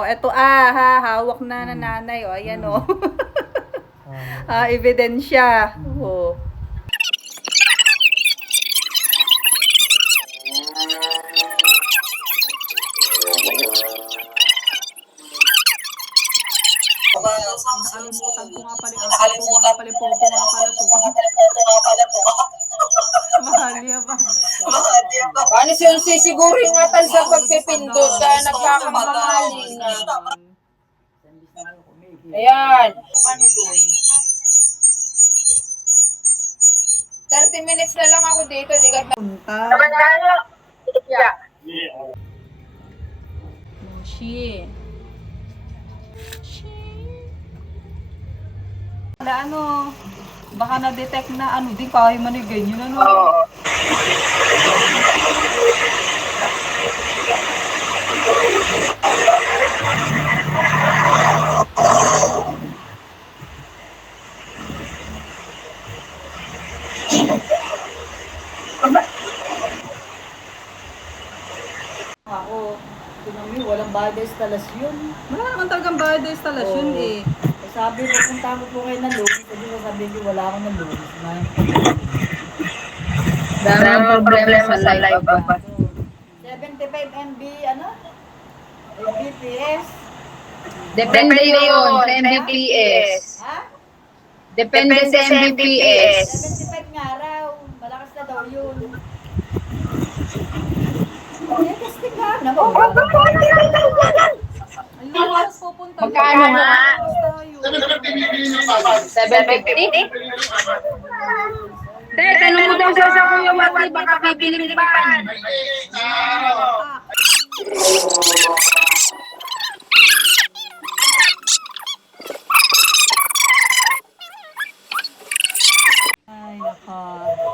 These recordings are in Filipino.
So, eto hawak na na nanay. O, ayan o. Ebidensya. O. Nakalimutan ko nga pala. Popo nga pala to. Mahal yan ba? Ano siya siguro ingatan sa pagpipindot kaya nagkakamagaling na. Ayan. Ano doon? 30 minutes na lang ako dito. Di ka Punta. Yeah. Mushi. Wala ano, baka na-detect na ano, di kaya man yung ganyan ano. Ako, tinami, walang bayad na instalasyon. Wala naman talagang bayad na instalasyon eh. Sabi mo, punta mo po kayo ng loan. Sabi mo, sabi ko, wala akong ng loan. Dami ang problema sa live ba? 75 MB, ano? Mbps. Depende yun sa Mbps. Ha? Depende sa Mbps. 75 nga raw. Malakas na daw yun. Eh, testing nga. Naku, Ayun, oras pupunta. Magkano nga? 750? Teka, tanong mo daw sa Kuya Wati, baka bibiling pan. Ay, naka.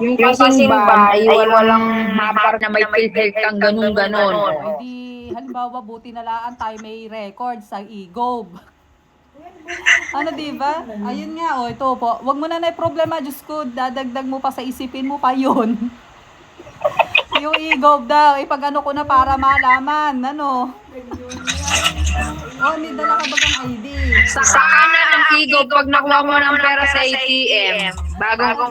Yung kasing ba, ay walang mapar na may PhilHealth kang ganun-ganon. Ay di, halimbawa, buti na laan tayo may record sa e-gob. Ano diba? Ayun nga, oh, ito po. Wag mo na problema, Diyos ko, dadagdag mo pa sa isipin mo pa yun. Yung e-gob daw, ipag ano ko na para malaman, ano. Oh, may dala ka bagang ID? Saka na ang igo pag nakuha mo ng pera sa ATM.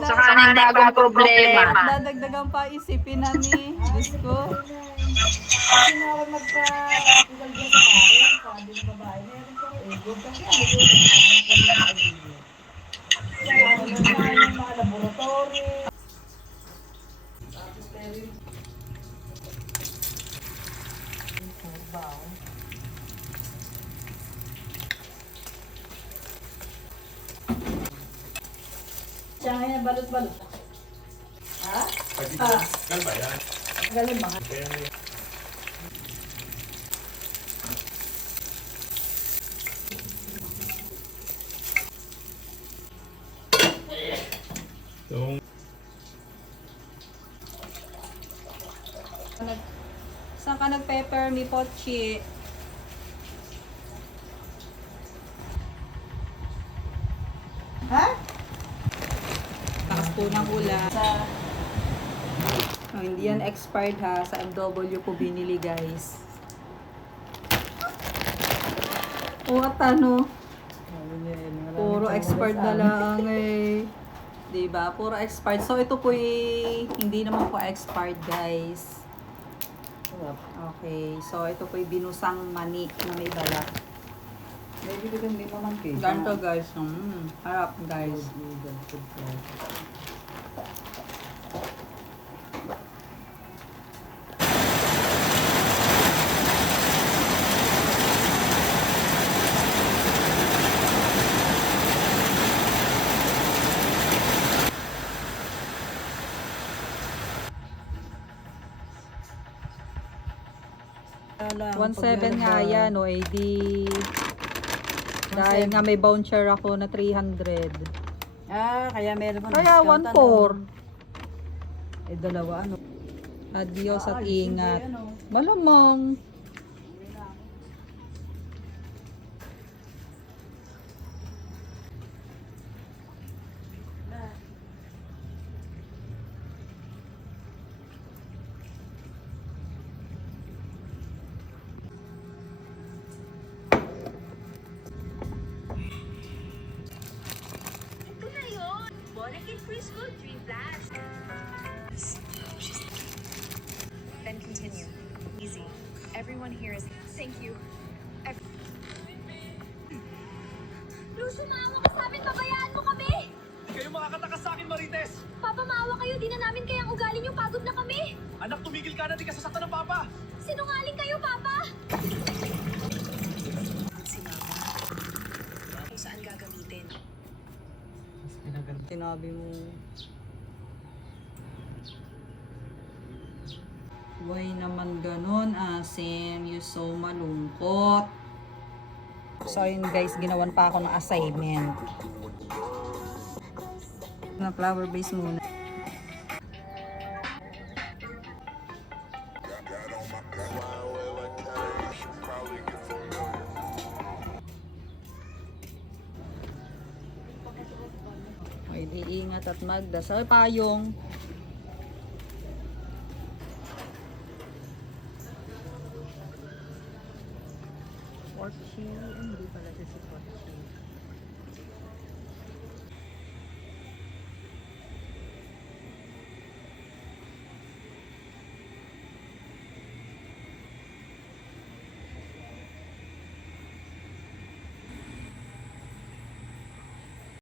Saka na yung bagong problema. Dadagdagan pa isipin na ni, Diyos ko. Kasi nga ako magpa-pugal dyan sa pare. Sabi ng babae, meron ko good kasi ano yun, ano na yung mga laboratory. Siya ngayon balot-balot. Ha? Galing ba? Saan ka nag-pepper mi Pochi? Ha? Takas po ng ulan. Oh, hindi yan expired ha. Sa MW po binili guys. O at ano? Puro expired na lang eh. Diba? Puro expired. So ito po hindi naman po expired guys. Okay. So ito po binusang manik na may balat. Maybe ko hindi naman kayo. Ganto guys. Harap guys. Alam, 1.7 nga yan, o di dahil nga may voucher ako na 300. Kaya meron mo Kaya discount, 1.4. Eh, dalawa, ano? Adios at ingat. Malamang. everyone here is thank you. Lucio, maawa ka sa amin, pabayaan mo kami! Hindi kayo makakatakas sa akin, Marites! Papa, maawa kayo, di na namin kayang ugalin yung pagod na kami! Anak, tumigil ka na, di ka sasaktan ng Papa! Sinungaling kayo, Papa! Si Mama. Kung saan gagamitin. Sinabi mo. Why naman ganun, Asim? You so malungkot. So yun guys, ginawan pa ako ng assignment. Na flower base muna. Ay, di ingat at magdasal. Payong.